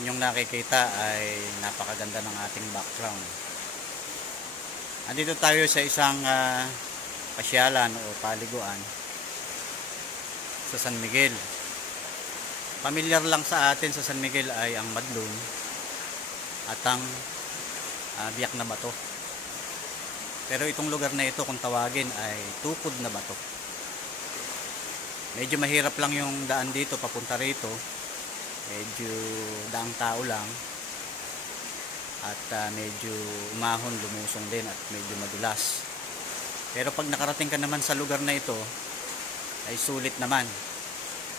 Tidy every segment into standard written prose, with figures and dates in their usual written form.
Kung yung nakikita ay napakaganda ng ating background. Andito tayo sa isang pasyalan o paliguan sa San Miguel. Pamilyar lang sa atin sa San Miguel ay ang Madlun at ang Biak na Bato. Pero itong lugar na ito kung tawagin ay Tukod na Bato. Medyo mahirap lang yung daan dito papunta rito. Medyo daang tao lang. At medyo umahon, lumusong din at medyo madulas. Pero pag nakarating ka naman sa lugar na ito ay sulit naman.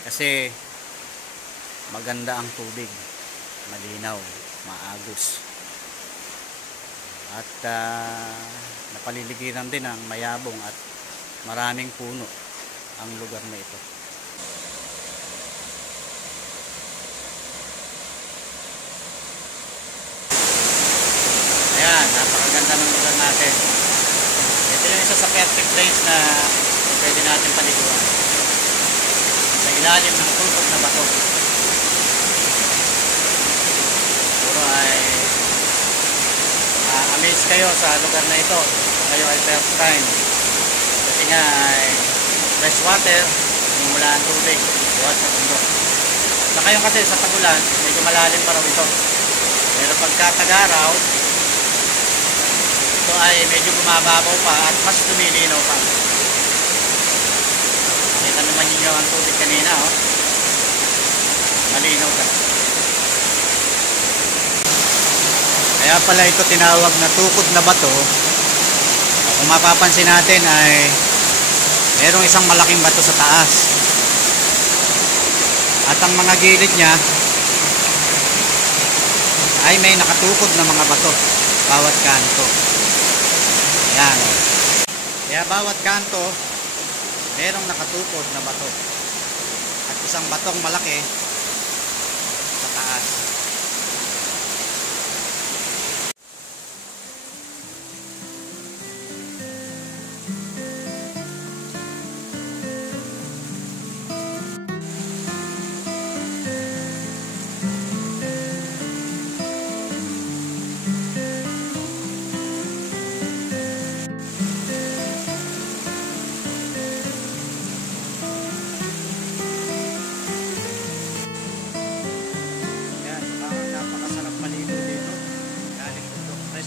Kasi maganda ang tubig, malinaw, maagos. At napaliligiran din ng mayabong at maraming puno ang lugar na ito. Ayan, napakaganda ng lugar natin. Ito yung isa sa perfect place na pwede natin paliguan. Sa ilalim ng Tukod na Bato. Puro ay amaze kayo sa lugar na ito. Kayo ay first time. Kasi nga ay fresh water, mula ang tubig, buhat sa bundok. Saka yung kasi sa tagulan, medyo malalim pa raw ito. Pero pagka tag-araw, ito ay medyo bumababaw pa at mas lumilinaw pa. Kita naman ninyo ang tubig kanina, oh. Malinaw ka. Kaya pala ito tinawag na Tukod na Bato. Kung mapapansin natin ay merong isang malaking bato sa taas. At ang mga gilid niya ay may nakatukod na mga bato bawat kanto. Ayan. Kaya bawat kanto merong nakatukod na bato. At isang batong malaki sa taas.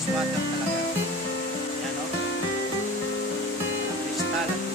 Water talaga. Yan, o. Kristal.